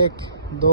1 2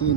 3،